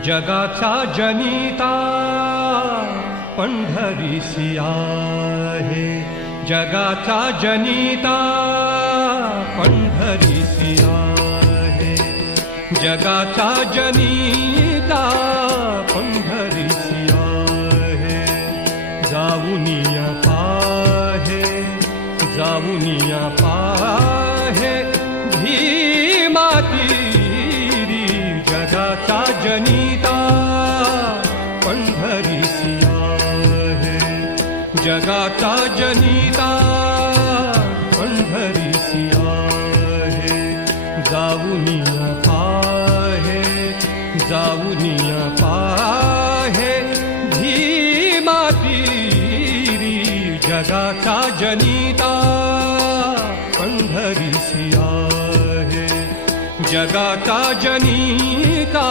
जगाचा जनिता पंढरीसी आहे, जगाचा जनिता पंढरीसी आहे, जगाचा जनिता पंढरीसी आहे. जाऊनिया पाहे, जाऊनिया पाहे भीमा तीरी, जगाचा जनिता पंढरीसी आहे, जगाचा जनिता पंढरीसी आहे. जाऊनिया पाहे, जाऊनिया पाहे भीमा तीरी, जगाचा जनिता पंढरीसी आहे, जगाचा जनिता